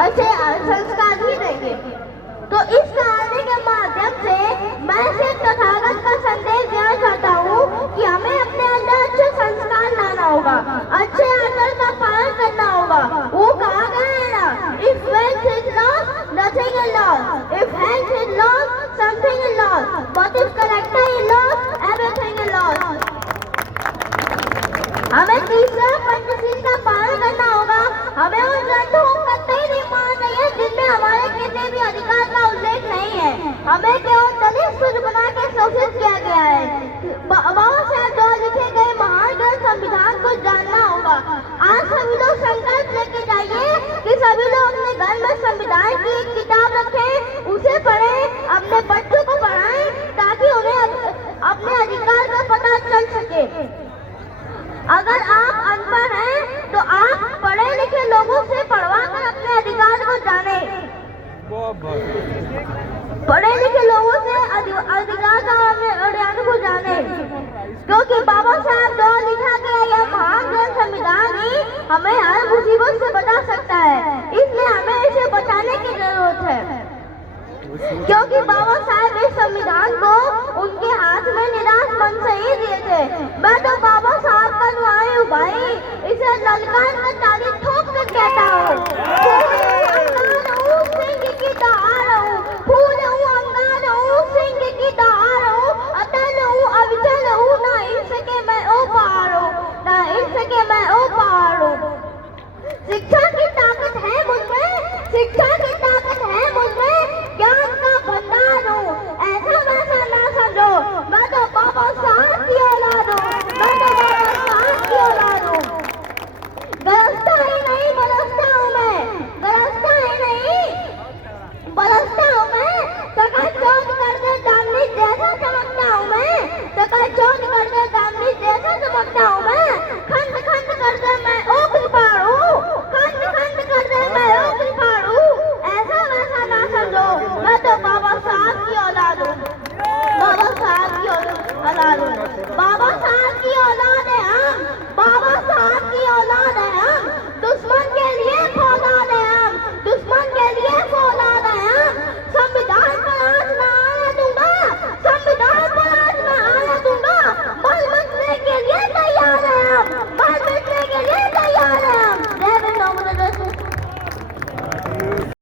अच्छे संस्कार भी देंगे। तो इस कहानी के माध्यम से मैं सिर्फ तथागत का संदेश देना चाहता हूँ कि हमें अपने अंदर अच्छे संस्कार लाना होगा, अच्छे आचरण का पालन करना होगा। वो कहा गया है ना, if wealth is lost, nothing is lost. If health is lost, something is lost. But if character is lost, everything is lost. हमें तीसरा पंचशील का पालन करना होगा। हमें उन ग्रंथों को कतई नहीं मानना चाहिए जिनमें हमारे किसी भी अधिकार का उल्लेख नहीं है। हमें केवल दलित सूत्र बना के शोषित किया गया है। बाबा साहब द्वारा लिखे गए महान ग्रंथ संविधान को जानना होगा। आज सभी लोग संकल्प लेके जाइए कि सभी लोग अपने घर में संविधान की एक किताब रखें, उसे पढ़ें, अपने बच्चों को पढ़ाएं ताकि उन्हें अपने अधिकार का पता चल सके। अगर आप अनपढ़ हैं तो आप पढ़े लिखे लोगों से पढ़वा कर अपने अधिकार को जाने। पढ़े लिखे लोगों से अधिकार को जाने, क्योंकि बाबा साहब द्वारा लिखा गया यह महान ग्रंथ संविधान ही हमें हर मुसीबत से बचा